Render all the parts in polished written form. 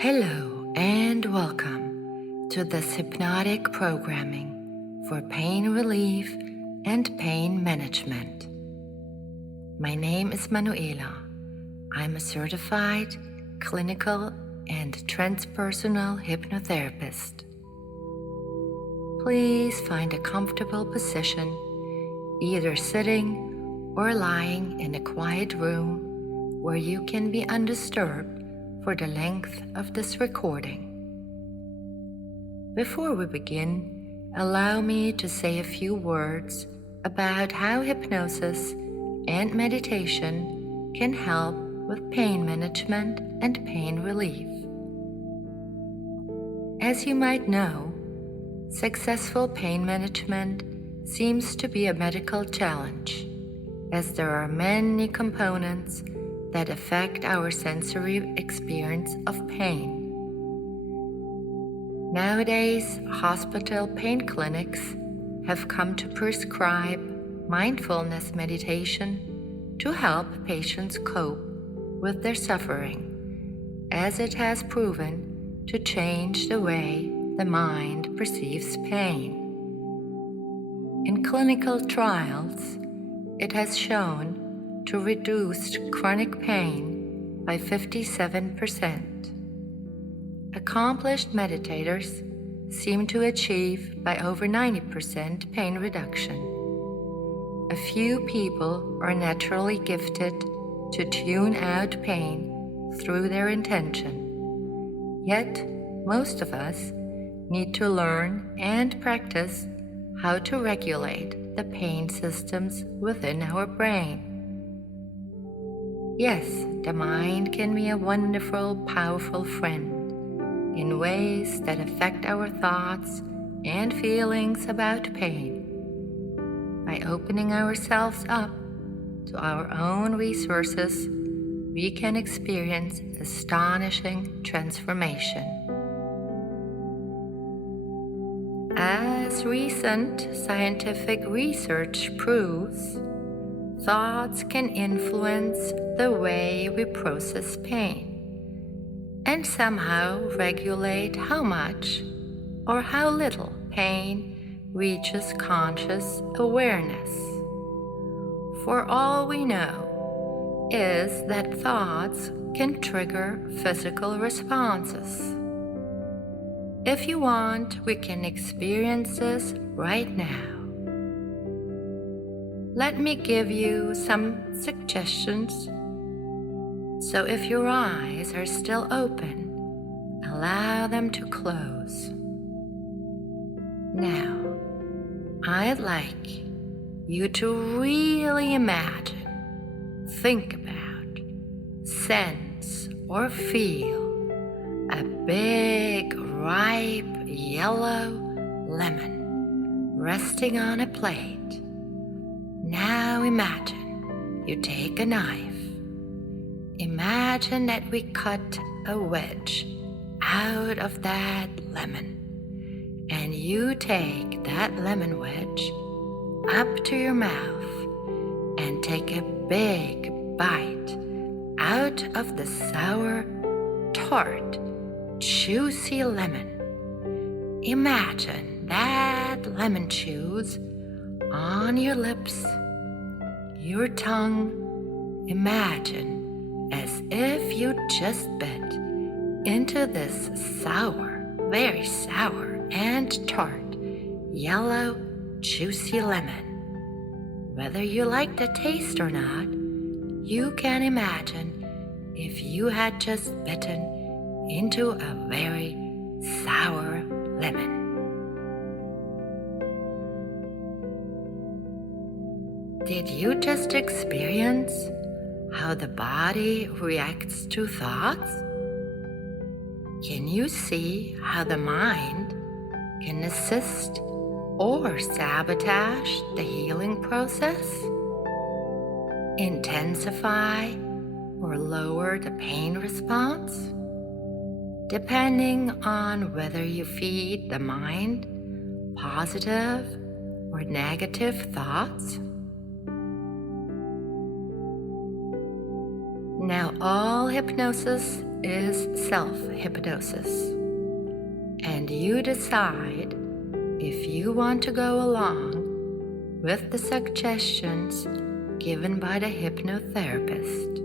Hello and welcome to this hypnotic programming for pain relief and pain management. My name is Manuela. I'm a certified clinical and transpersonal hypnotherapist. Please find a comfortable position, either sitting or lying in a quiet room where you can be undisturbed for the length of this recording. Before we begin, allow me to say a few words about how hypnosis and meditation can help with pain management and pain relief. As you might know, successful pain management seems to be a medical challenge, as there are many components that affect our sensory experience of pain. Nowadays, hospital pain clinics have come to prescribe mindfulness meditation to help patients cope with their suffering, as it has proven to change the way the mind perceives pain. In clinical trials, it has shown to reduce chronic pain by 57%. Accomplished meditators seem to achieve by over 90% pain reduction. A few people are naturally gifted to tune out pain through their intention. Yet, most of us need to learn and practice how to regulate the pain systems within our brain. Yes, the mind can be a wonderful, powerful friend in ways that affect our thoughts and feelings about pain. By opening ourselves up to our own resources, we can experience astonishing transformation. As recent scientific research proves, thoughts can influence the way we process pain and somehow regulate how much or how little pain reaches conscious awareness. For all we know is that thoughts can trigger physical responses. If you want, we can experience this right now. Let me give you some suggestions. So if your eyes are still open, allow them to close. Now, I'd like you to really imagine, think about, sense, or feel a big, ripe, yellow lemon resting on a plate. Now imagine you take a knife. Imagine that we cut a wedge out of that lemon, and you take that lemon wedge up to your mouth and take a big bite out of the sour, tart, juicy lemon. Imagine that lemon juice on your lips, your tongue. Imagine as if you just bit into this sour, very sour and tart, yellow, juicy lemon. Whether you like the taste or not, you can imagine if you had just bitten into a very sour lemon. Did you just experience how the body reacts to thoughts? Can you see how the mind can assist or sabotage the healing process? Intensify or lower the pain response? Depending on whether you feed the mind positive or negative thoughts? Now, all hypnosis is self-hypnosis, and you decide if you want to go along with the suggestions given by the hypnotherapist,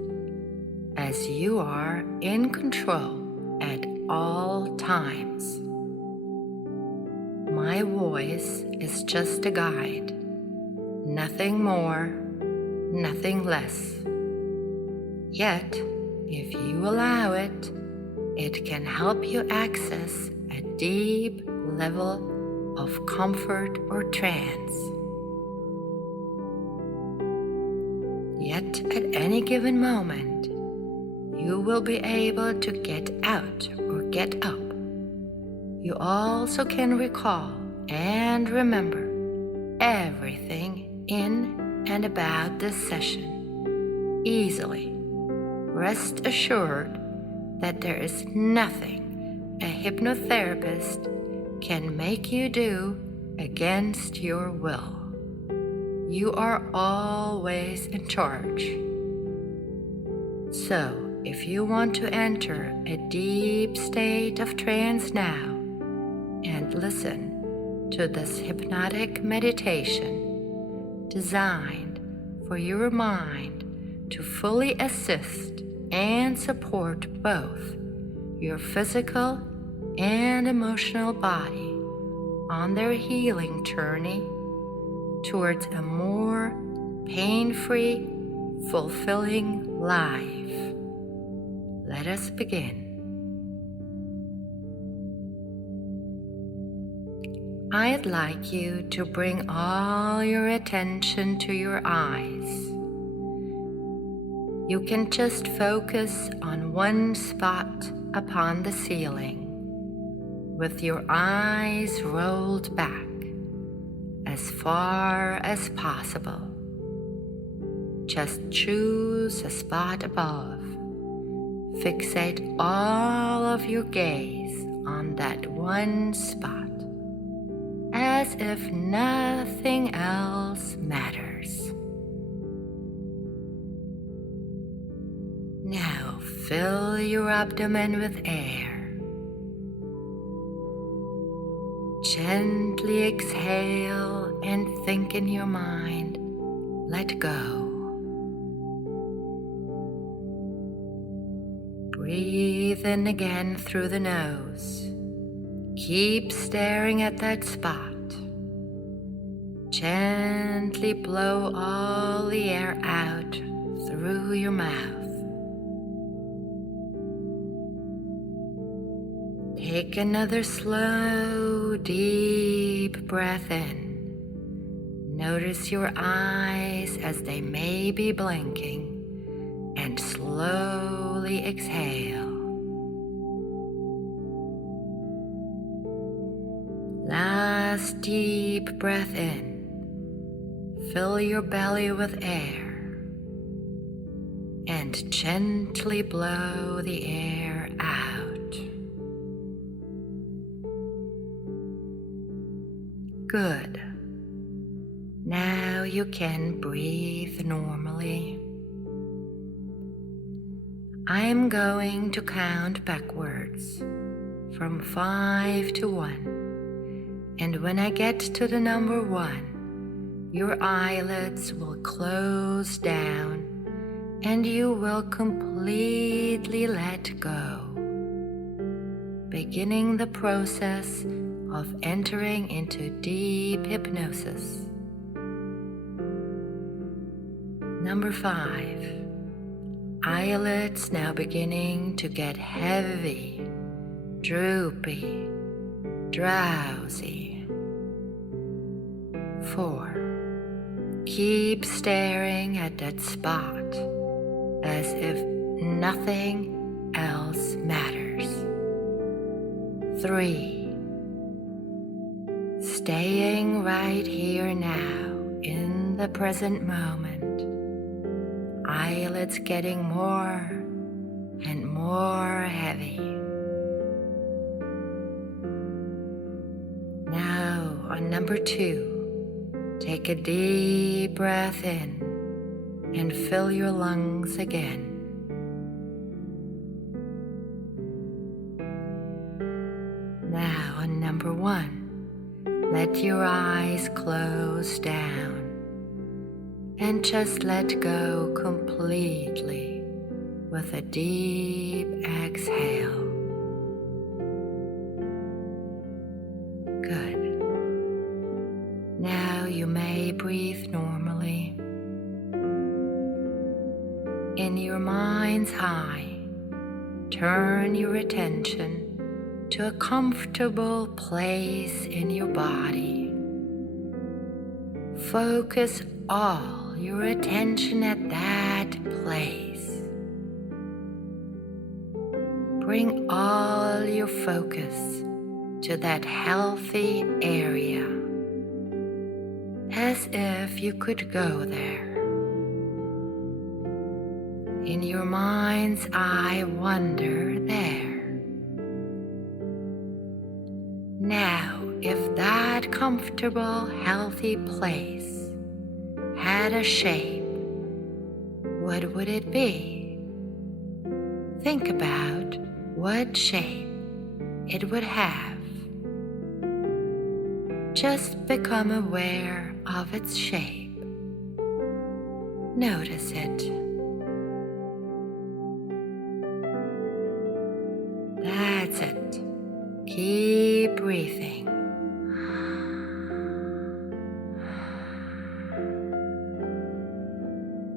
as you are in control at all times. My voice is just a guide, nothing more, nothing less. Yet, if you allow it, it can help you access a deep level of comfort or trance. Yet, at any given moment, you will be able to get out or get up. You also can recall and remember everything in and about this session easily. Rest assured that there is nothing a hypnotherapist can make you do against your will. You are always in charge. So, if you want to enter a deep state of trance now and listen to this hypnotic meditation designed for your mind to fully assist and support both your physical and emotional body on their healing journey towards a more pain-free, fulfilling life. Let us begin. I'd like you to bring all your attention to your eyes. You can just focus on one spot upon the ceiling, with your eyes rolled back as far as possible. Just choose a spot above. Fixate all of your gaze on that one spot, as if nothing else matters. Now fill your abdomen with air. Gently exhale and think in your mind, let go. Breathe in again through the nose. Keep staring at that spot. Gently blow all the air out through your mouth. Take another slow, deep breath in. Notice your eyes as they may be blinking, and slowly exhale. Last deep breath in. Fill your belly with air, and gently blow the air out. Good. Now you can breathe normally. I'm going to count backwards from 5 to 1. And when I get to the number 1, your eyelids will close down and you will completely let go, beginning the process of entering into deep hypnosis. Number 5. Eyelids now beginning to get heavy, droopy, drowsy. 4. Keep staring at that spot as if nothing else matters. 3. Staying right here now in the present moment. Eyelids getting more and more heavy. Now on number 2, take a deep breath in and fill your lungs again. on number 1. Let your eyes close down and just let go completely with a deep exhale. Good. Now you may breathe normally. In your mind's eye, turn your attention to a comfortable place in your body. Focus all your attention at that place. Bring all your focus to that healthy area, as if you could go there. In your mind's eye, wander there. Now, if that comfortable, healthy place had a shape, what would it be? Think about what shape it would have. Just become aware of its shape. Notice it. That's it. Keep breathing.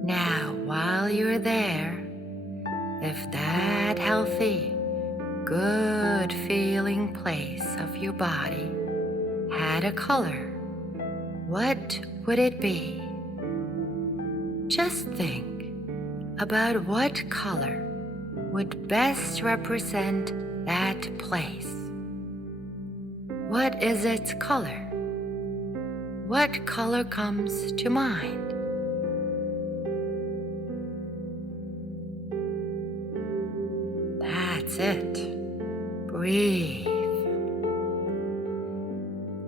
Now, while you're there, if that healthy, good feeling place of your body had a color, what would it be? Just think about what color would best represent that place. What is its color? What color comes to mind? That's it. Breathe.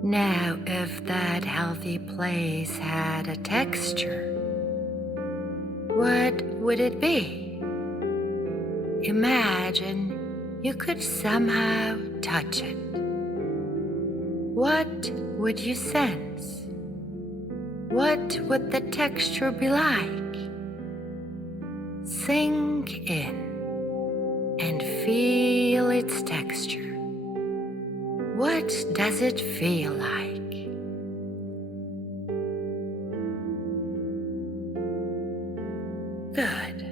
Now, if that healthy place had a texture, what would it be? Imagine you could somehow touch it. What would you sense? What would the texture be like? Sink in and feel its texture. What does it feel like? Good.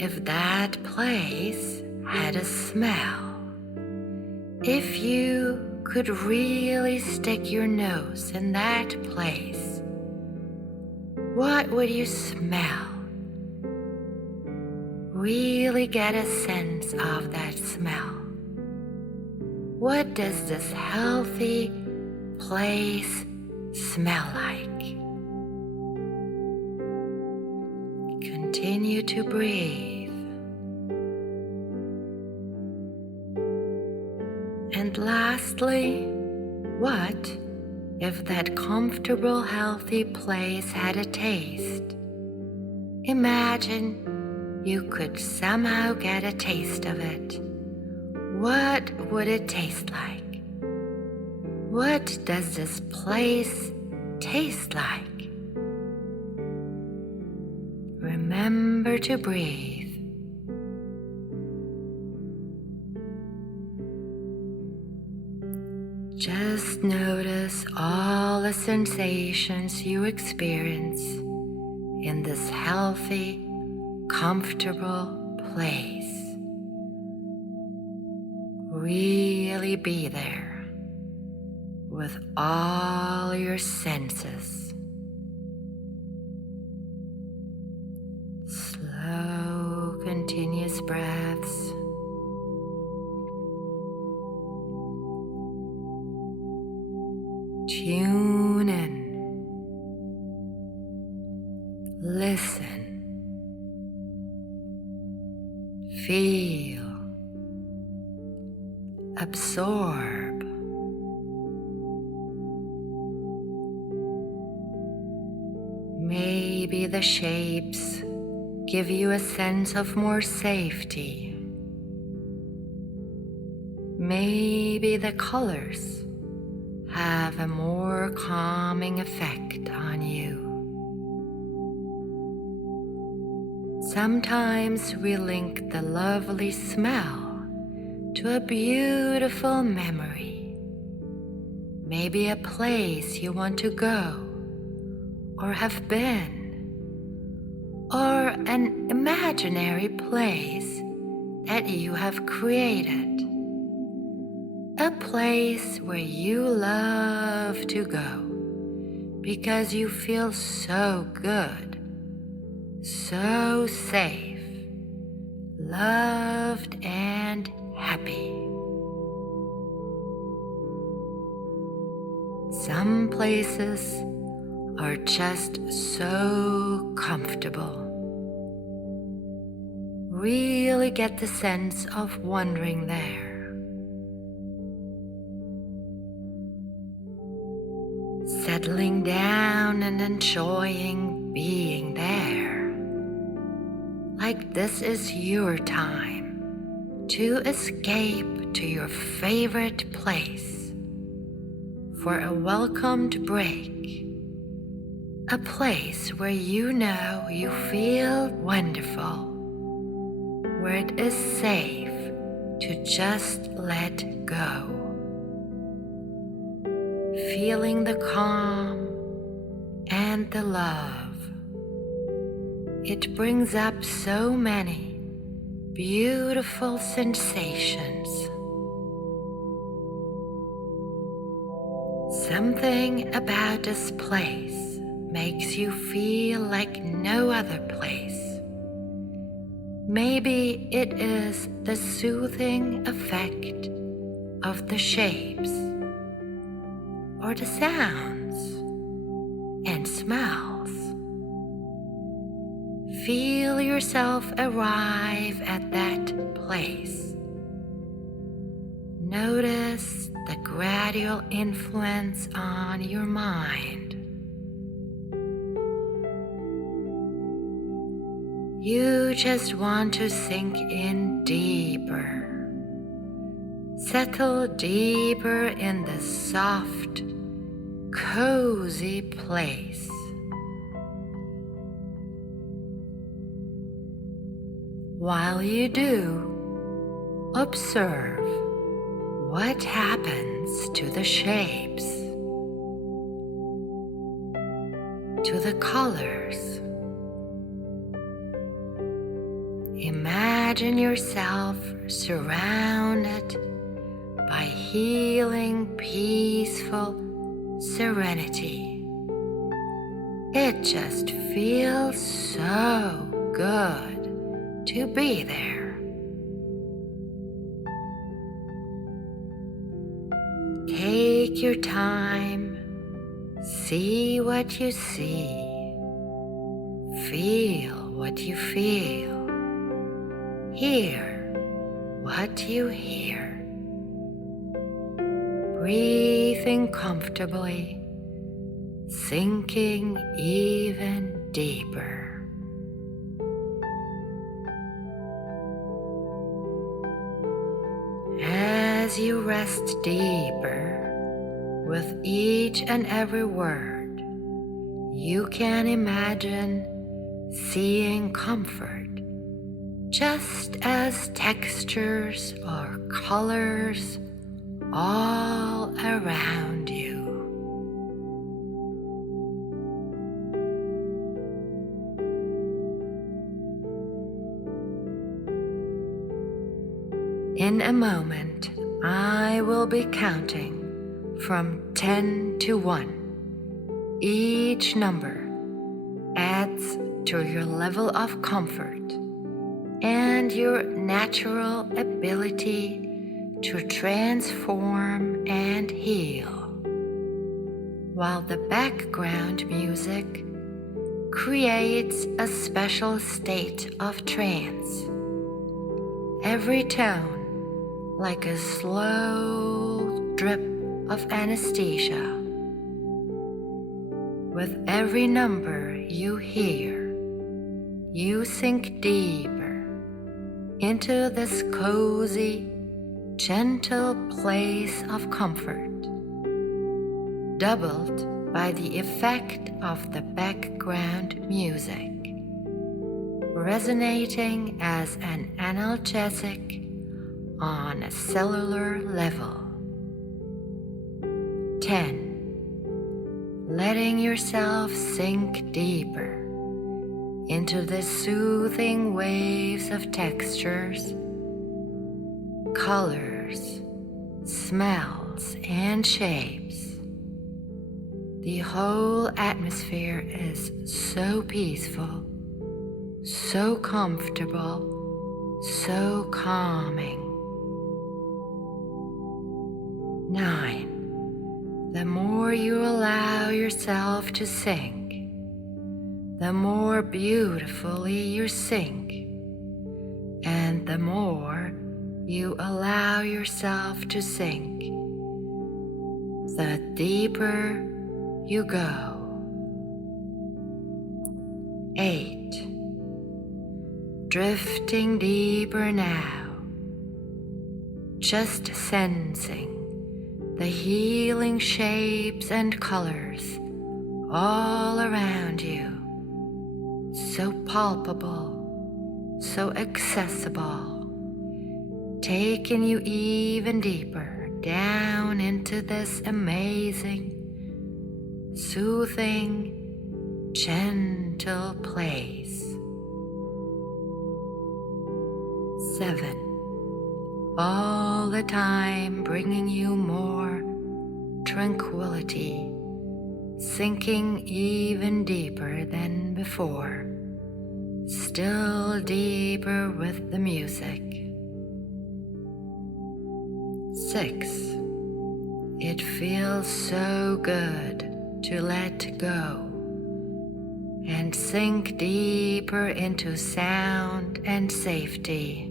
If that place had a smell, if you could really stick your nose in that place, what would you smell? Really get a sense of that smell. What does this healthy place smell like? Continue to breathe. And lastly, what if that comfortable, healthy place had a taste? Imagine you could somehow get a taste of it. What would it taste like? What does this place taste like? Remember to breathe. Just notice all the sensations you experience in this healthy, comfortable place. Really be there with all your senses. Slow, continuous breaths. Tune in. Listen. Feel. Absorb. Maybe the shapes give you a sense of more safety. Maybe the colors have a more calming effect on you. Sometimes we link the lovely smell to a beautiful memory, maybe a place you want to go or have been, or an imaginary place that you have created. A place where you love to go because you feel so good, so safe, loved and happy. Some places are just so comfortable. Really get the sense of wandering there. Settling down and enjoying being there. Like this is your time to escape to your favorite place for a welcomed break. A place where you know you feel wonderful, where it is safe to just let go. Feeling the calm and the love. It brings up so many beautiful sensations. Something about this place makes you feel like no other place. Maybe it is the soothing effect of the shapes, or the sounds and smells. Feel yourself arrive at that place. Notice the gradual influence on your mind. You just want to sink in deeper. Settle deeper in the soft, cozy place. While you do, observe what happens to the shapes, to the colors. Imagine yourself surrounded by healing, peaceful serenity. It just feels so good to be there. Take your time, see what you see, feel what you feel, hear what you hear. Breathing comfortably, sinking even deeper. As you rest deeper with each and every word, you can imagine seeing comfort just as textures or colors all around you. In a moment, I will be counting from 10 to 1. Each number adds to your level of comfort and your natural ability to transform and heal, while the background music creates a special state of trance. Every tone like a slow drip of anesthesia. With every number you hear, you sink deeper into this cozy, gentle place of comfort, doubled by the effect of the background music, resonating as an analgesic on a cellular level. 10. Letting yourself sink deeper into the soothing waves of textures, colors, smells, and shapes. The whole atmosphere is so peaceful, so comfortable, so calming. 9. The more you allow yourself to sink, the more beautifully you sink, and the more you allow yourself to sink, the deeper you go. 8. Drifting deeper now, just sensing the healing shapes and colors all around you, so palpable, so accessible, taking you even deeper down into this amazing, soothing, gentle place. 7. All the time bringing you more tranquility, sinking even deeper than before, still deeper with the music. 6. It feels so good to let go and sink deeper into sound and safety,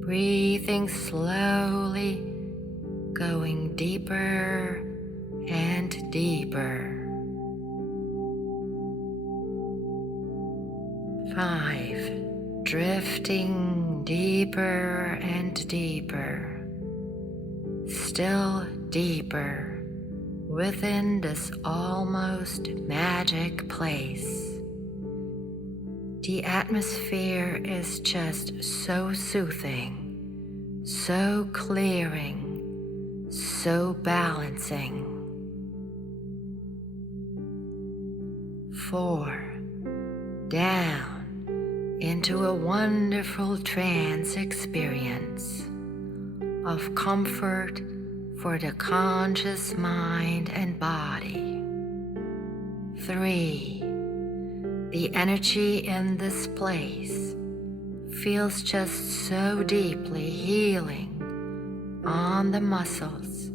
breathing slowly, going deeper and deeper. 5. Drifting deeper and deeper, still deeper within this almost magic place. The atmosphere is just so soothing, so clearing, so balancing. 4. Down into a wonderful trance experience of comfort for the conscious mind and body. 3. The energy in this place feels just so deeply healing on the muscles,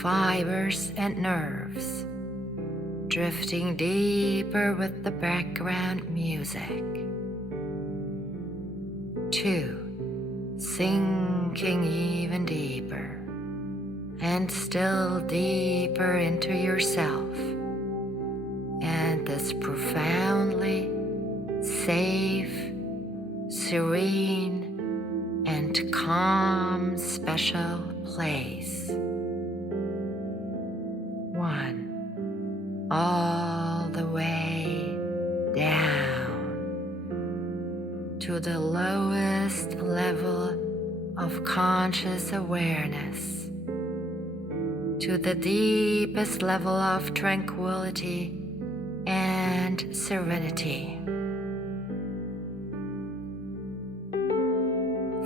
fibers, and nerves, drifting deeper with the background music. 2. Sinking even deeper and still deeper into yourself and this profoundly safe, serene, and calm special place. 1. All the way down to the lowest level of conscious awareness, to the deepest level of tranquility and serenity.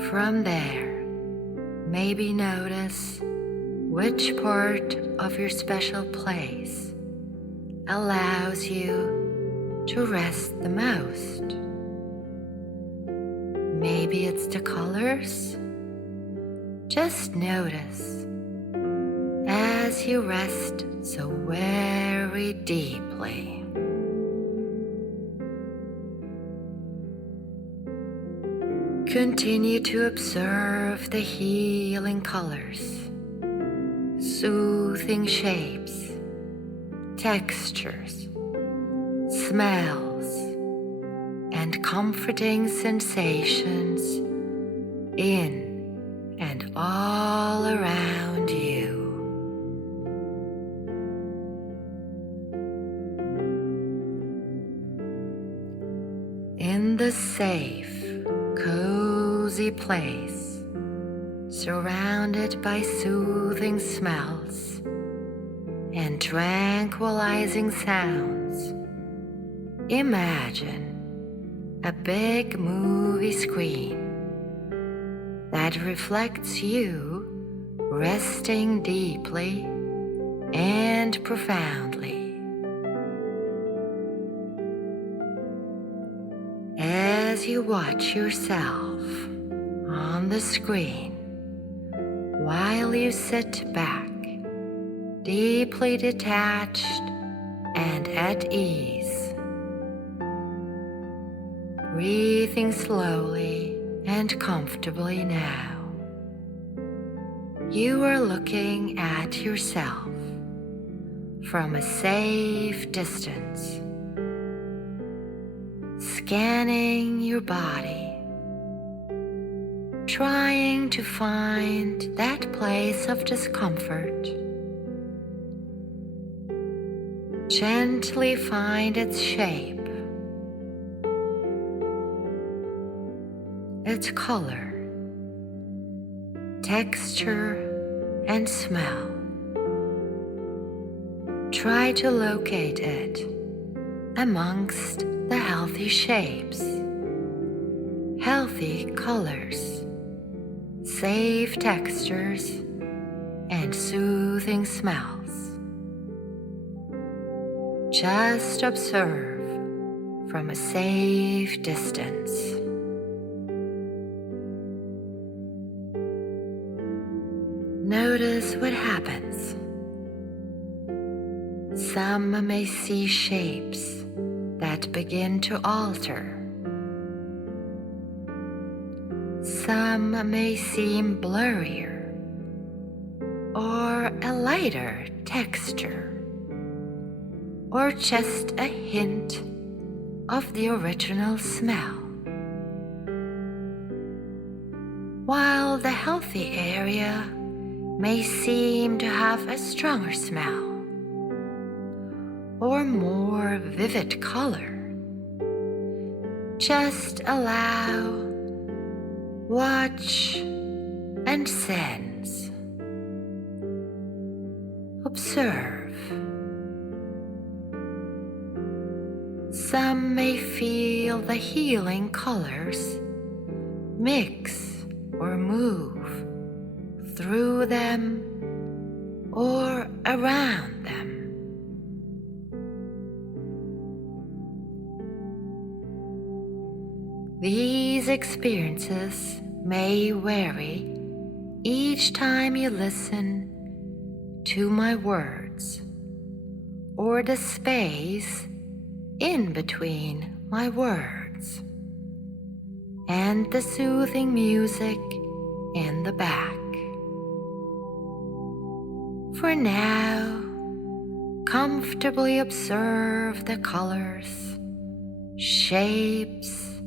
From there, maybe notice which part of your special place allows you to rest the most. Maybe it's the colors. Just notice as you rest so very deeply. Continue to observe the healing colors, soothing shapes, textures, smells, and comforting sensations in and all around you. In the safe, cozy place, surrounded by soothing smells and tranquilizing sounds, imagine a big movie screen that reflects you resting deeply and profoundly. As you watch yourself on the screen, while you sit back, deeply detached and at ease, breathing slowly and comfortably now, you are looking at yourself from a safe distance, scanning your body, trying to find that place of discomfort. Gently find its shape, its color, texture, and smell. Try to locate it amongst the healthy shapes, healthy colors, safe textures, and soothing smells. Just observe from a safe distance. Notice what happens. Some may see shapes that begin to alter. Some may seem blurrier or a lighter texture, or just a hint of the original smell. While the healthy area may seem to have a stronger smell or more vivid color, just allow, watch, and sense. Observe. Some may feel the healing colors mix or move through them or around them. These experiences may vary each time you listen to my words or the space in between my words and the soothing music in the back. For now, comfortably observe the colors, shapes,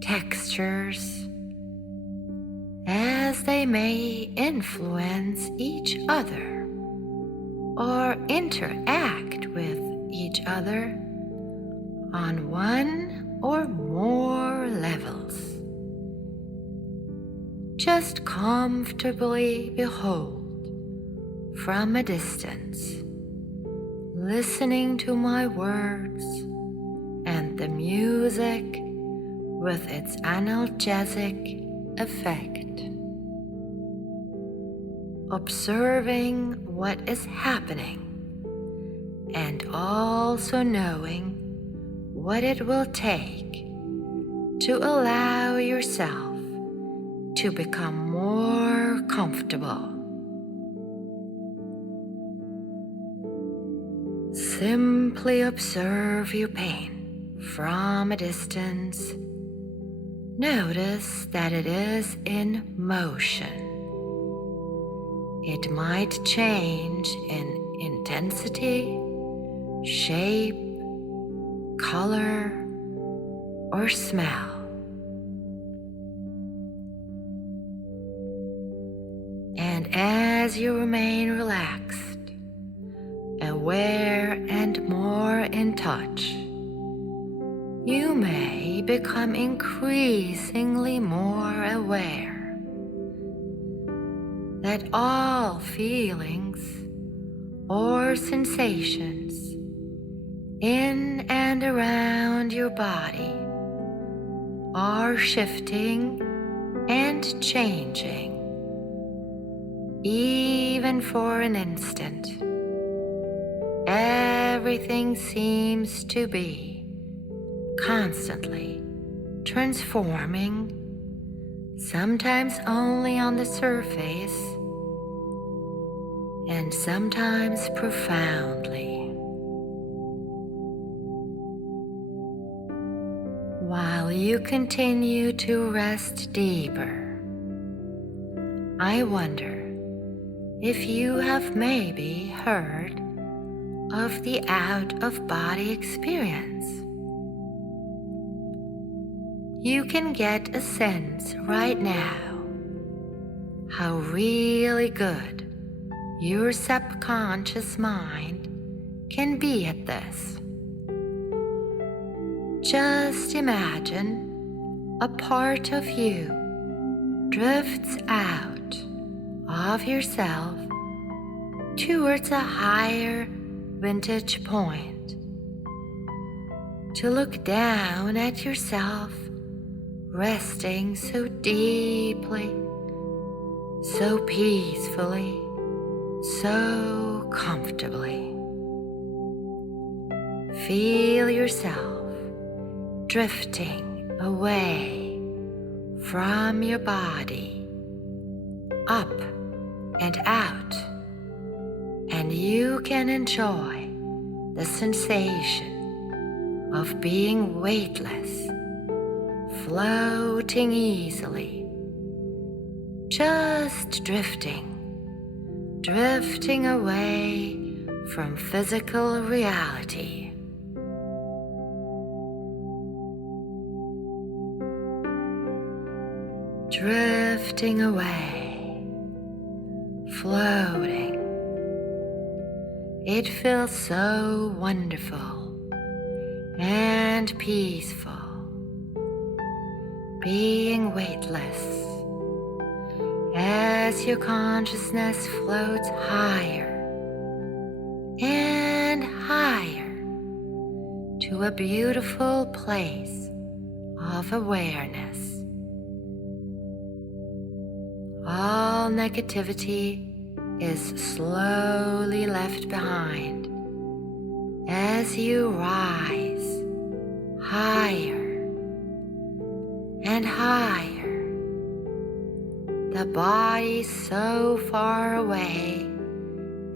textures, as they may influence each other or interact with each other on one or more levels. Just comfortably behold from a distance, listening to my words and the music with its analgesic effect. Observing what is happening and also knowing what it will take to allow yourself to become more comfortable. Simply observe your pain from a distance. Notice that it is in motion. It might change in intensity, shape, color, or smell. And as you remain relaxed, aware and more in touch, you may become increasingly more aware that all feelings or sensations in and around your body are shifting and changing, even for an instant. Everything seems to be constantly transforming, sometimes only on the surface, and sometimes profoundly. While you continue to rest deeper, I wonder if you have maybe heard of the out-of-body experience. You can get a sense right now how really good your subconscious mind can be at this. Just imagine a part of you drifts out of yourself towards a higher vantage point to look down at yourself, resting so deeply, so peacefully, so comfortably. Feel yourself drifting away from your body, up and out, and you can enjoy the sensation of being weightless, floating easily, just drifting away from physical reality. Drifting away, floating. It feels so wonderful and peaceful, being weightless as your consciousness floats higher and higher to a beautiful place of awareness. All negativity is slowly left behind as you rise higher and higher. The body so far away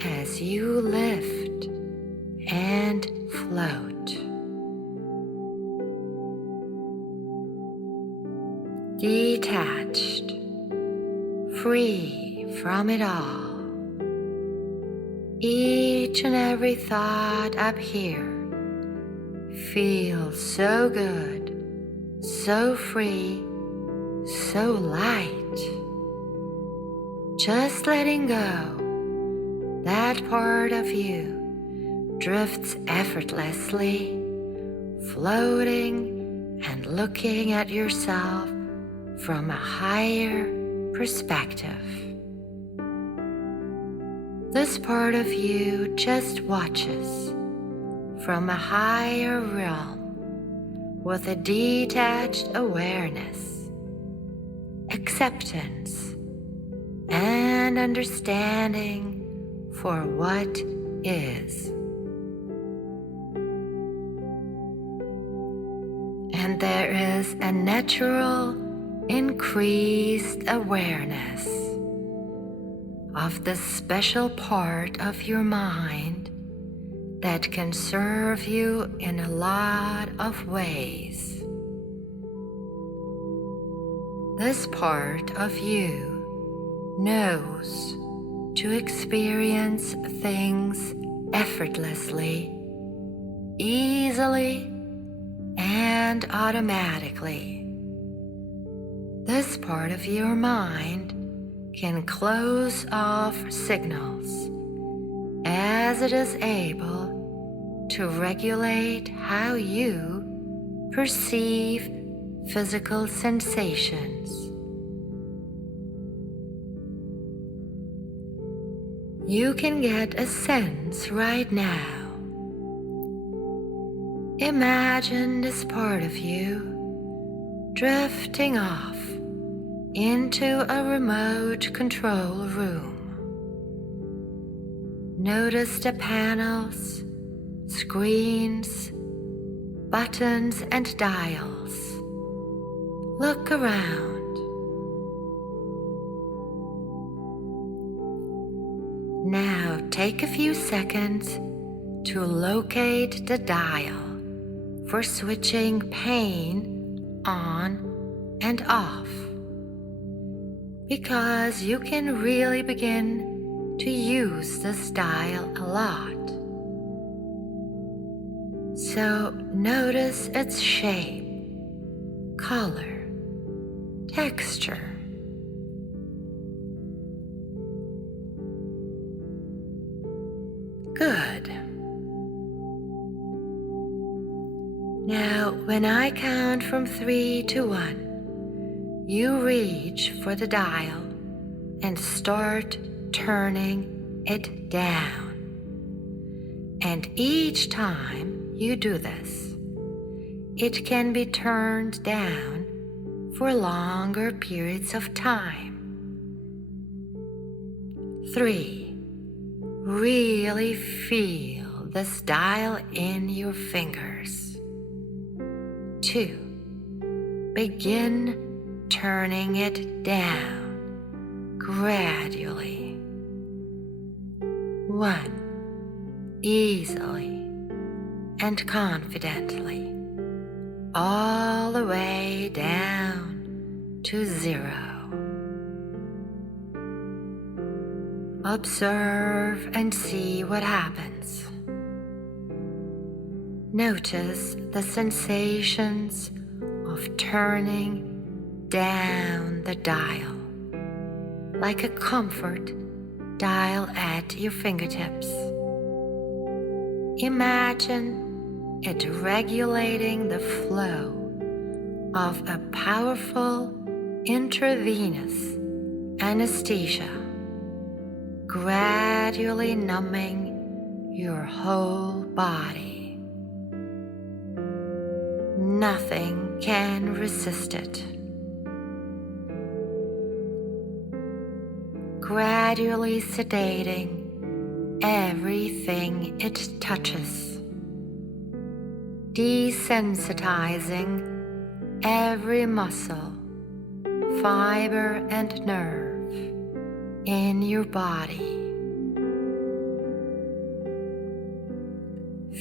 as you lift and float. Detached, free from it all. Each and every thought up here feels so good, so free, so light. Just letting go, that part of you drifts effortlessly, floating and looking at yourself from a higher perspective. This part of you just watches from a higher realm with a detached awareness, acceptance, and understanding for what is. And there is a natural increased awareness of the special part of your mind that can serve you in a lot of ways. This part of you knows to experience things effortlessly, easily, and automatically. This part of your mind can close off signals as it is able to regulate how you perceive physical sensations. You can get a sense right now. Imagine this part of you drifting off into a remote control room. Notice the panels, screens, buttons, and dials. Look around. Now take a few seconds to locate the dial for switching pain on and off, because you can really begin to use this dial a lot. So notice its shape, color, texture. Good. Now, when I count from 3 to 1, you reach for the dial and start turning it down. And each time you do this, it can be turned down for longer periods of time. 3. Really feel this dial in your fingers. 2. Begin turning it down gradually. 1. Easily and confidently, all the way down to 0. Observe and see what happens. Notice the sensations of turning down the dial, like a comfort dial at your fingertips. Imagine it regulating the flow of a powerful intravenous anesthesia, gradually numbing your whole body. Nothing can resist it. Gradually sedating everything it touches, desensitizing every muscle, fiber, and nerve in your body.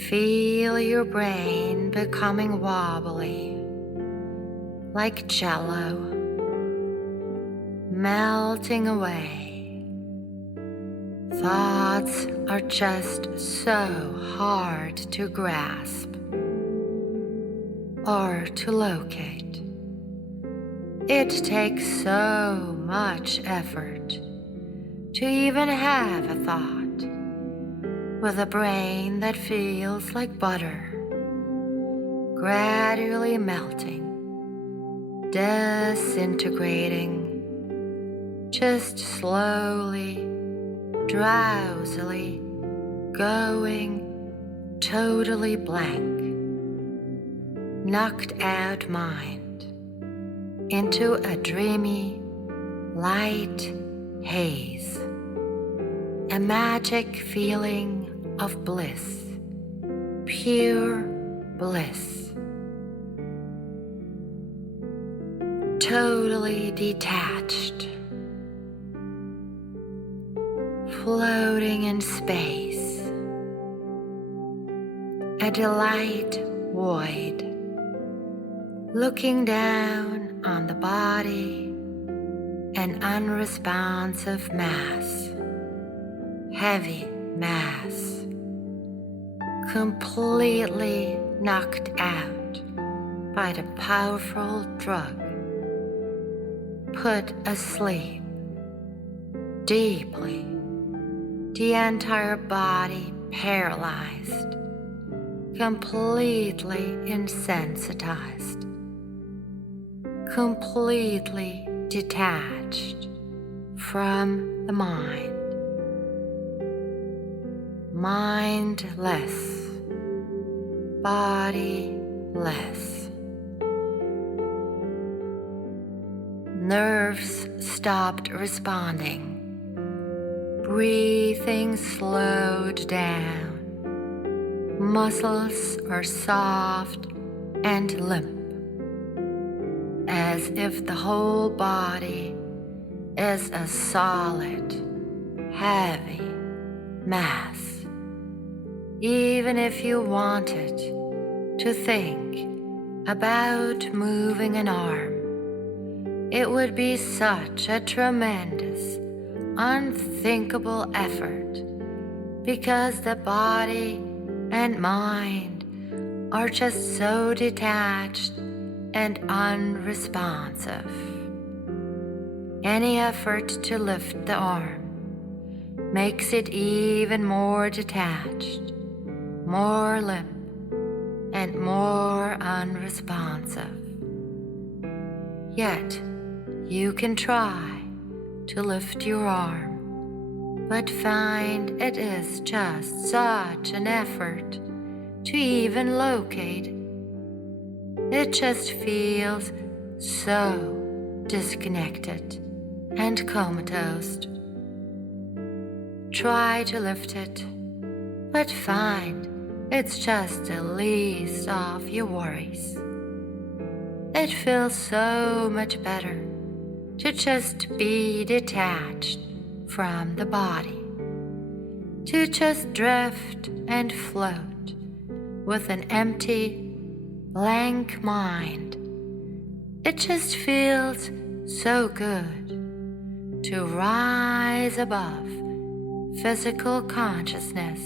Feel your brain becoming wobbly, like jello, melting away. Thoughts are just so hard to grasp or to locate. It takes so much effort to even have a thought, with a brain that feels like butter, gradually melting, disintegrating, just slowly, drowsily, going totally blank, knocked out mind into a dreamy, light haze, a magic feeling of bliss, pure bliss, totally detached, floating in space, a delight void, looking down on the body, an unresponsive mass, heavy mass, completely knocked out by the powerful drug, put asleep deeply, the entire body paralyzed, completely insensitized, completely detached from the mind, mindless, bodiless. Nerves stopped responding. Breathing slowed down. Muscles are soft and limp, as if the whole body is a solid, heavy mass. Even if you wanted to think about moving an arm, it would be such a tremendous, unthinkable effort, because the body and mind are just so detached and unresponsive. Any effort to lift the arm makes it even more detached, more limp, and more unresponsive. Yet, you can try to lift your arm, but find it is just such an effort to even locate it. It just feels so disconnected and comatose. Try to lift it, but find it's just the least of your worries. It feels so much better to just be detached from the body, to just drift and float with an empty, blank mind. It just feels so good to rise above physical consciousness.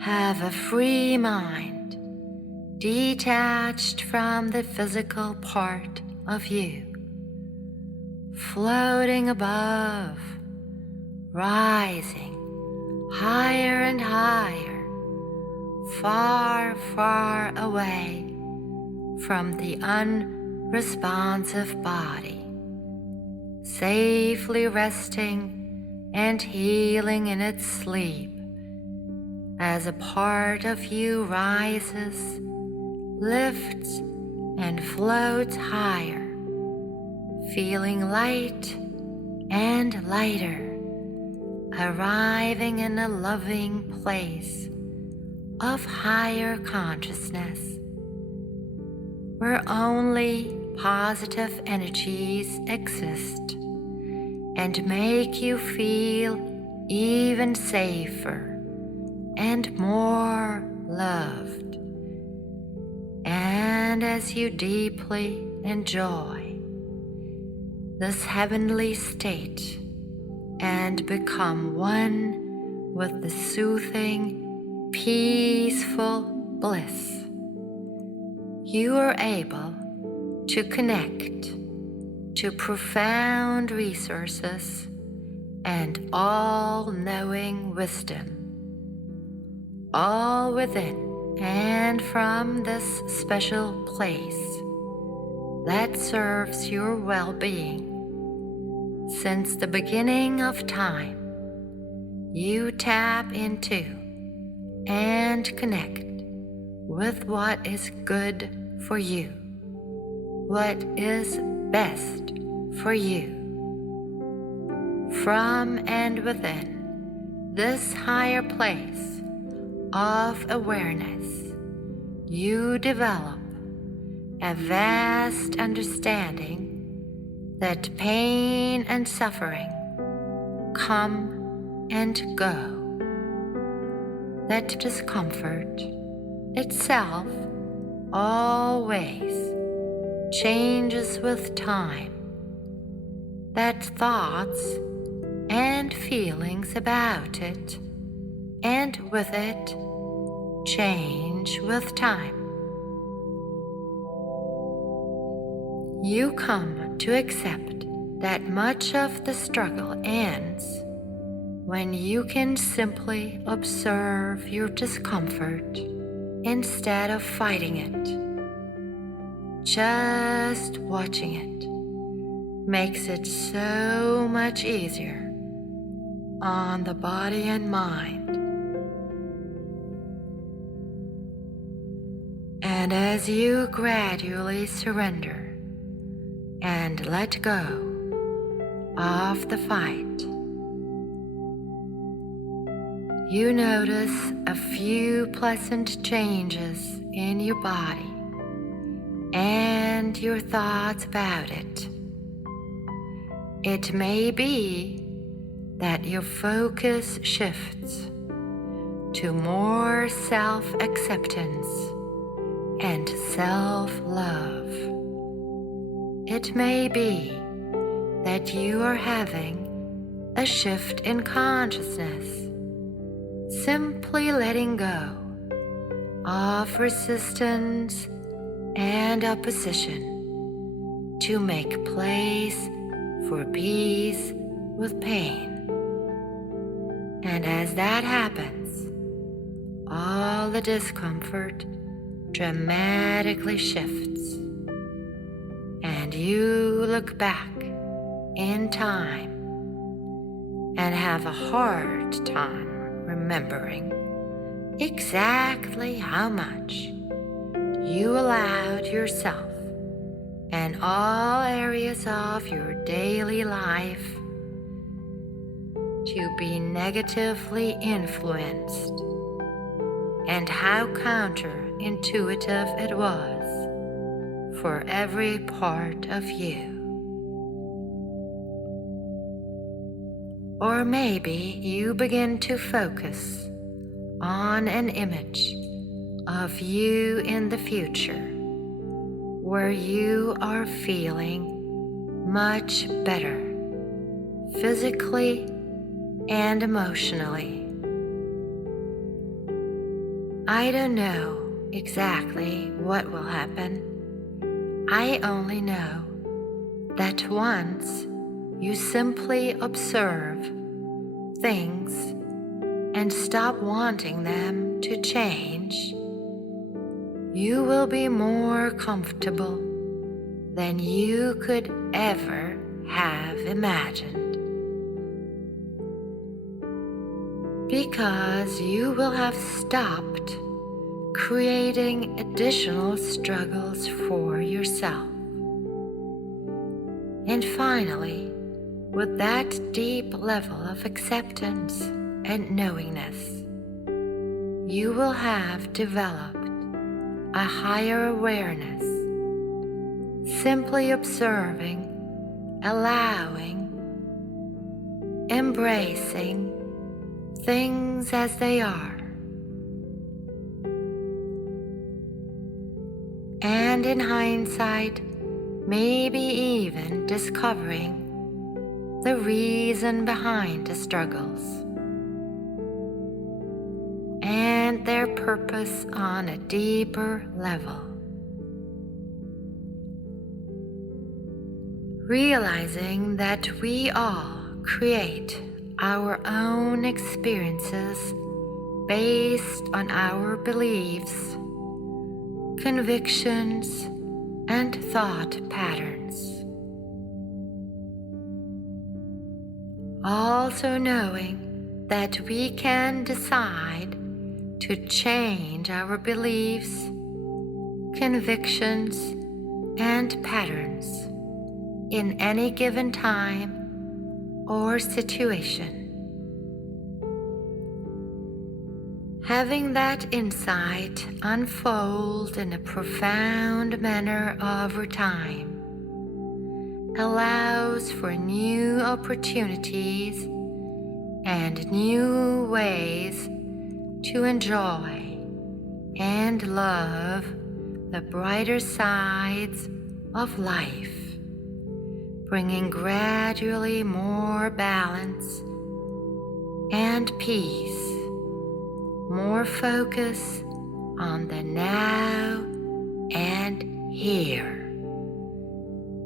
Have a free mind, detached from the physical part of you, floating above, rising higher and higher, far, far away from the unresponsive body, safely resting and healing in its sleep as a part of you rises, lifts, and floats higher, feeling light and lighter, arriving in a loving place of higher consciousness, where only positive energies exist and make you feel even safer and more loved. And as you deeply enjoy this heavenly state and become one with the soothing, peaceful bliss, you are able to connect to profound resources and all-knowing wisdom, all within and from this special place that serves your well-being. Since the beginning of time, you tap into and connect with what is good for you, what is best for you. From and within this higher place of awareness, you develop a vast understanding that pain and suffering come and go, that discomfort itself always changes with time, that thoughts and feelings about it and with it change with time. you come to accept that much of the struggle ends when you can simply observe your discomfort instead of fighting it. Just watching it makes it so much easier on the body and mind. And as you gradually surrender and let go of the fight, you notice a few pleasant changes in your body and your thoughts about it. It may be that your focus shifts to more self-acceptance and self-love. It may be that you are having a shift in consciousness, simply letting go of resistance and opposition to make place for peace with pain. And as that happens, all the discomfort dramatically shifts, and you look back in time and have a hard time remembering exactly how much you allowed yourself and all areas of your daily life to be negatively influenced, and how counterintuitive it was for every part of you. Or maybe you begin to focus on an image of you in the future, where you are feeling much better, physically and emotionally. I don't know exactly what will happen. I only know that once you simply observe things and stop wanting them to change, you will be more comfortable than you could ever have imagined. Because you will have stopped creating additional struggles for yourself. And finally, with that deep level of acceptance and knowingness, you will have developed a higher awareness, simply observing, allowing, embracing things as they are. And in hindsight, maybe even discovering the reason behind the struggles and their purpose on a deeper level. Realizing that we all create our own experiences based on our beliefs, convictions, and thought patterns. Also knowing that we can decide to change our beliefs, convictions, and patterns in any given time or situation. Having that insight unfold in a profound manner over time allows for new opportunities and new ways to enjoy and love the brighter sides of life, bringing gradually more balance and peace, more focus on the now and here,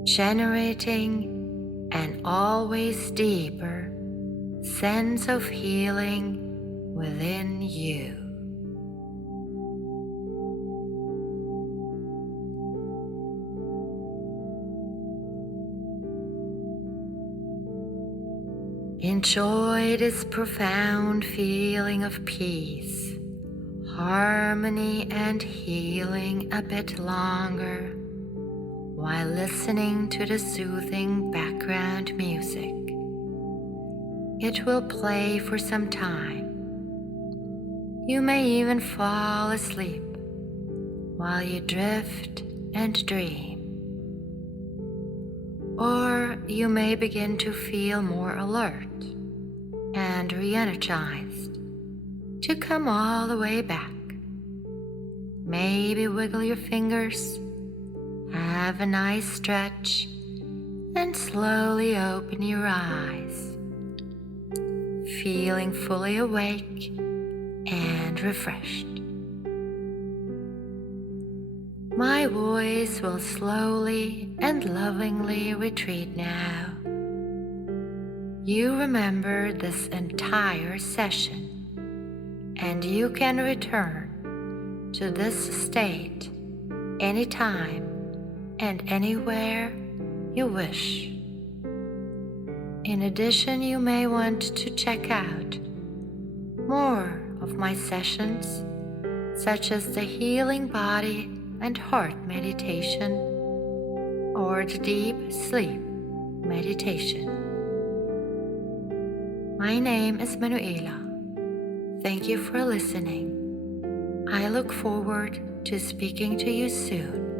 generating an always deeper sense of healing within you. Enjoy this profound feeling of peace, harmony, and healing a bit longer while listening to the soothing background music. It will play for some time. You may even fall asleep while you drift and dream. Or you may begin to feel more alert and re-energized to come all the way back. Maybe wiggle your fingers, have a nice stretch, and slowly open your eyes, feeling fully awake and refreshed. My voice will slowly and lovingly retreat now. You remember this entire session, and you can return to this state anytime and anywhere you wish. In addition, you may want to check out more of my sessions, such as the healing body and heart meditation or the deep sleep meditation. My name is Manuela. Thank you for listening. I look forward to speaking to you soon.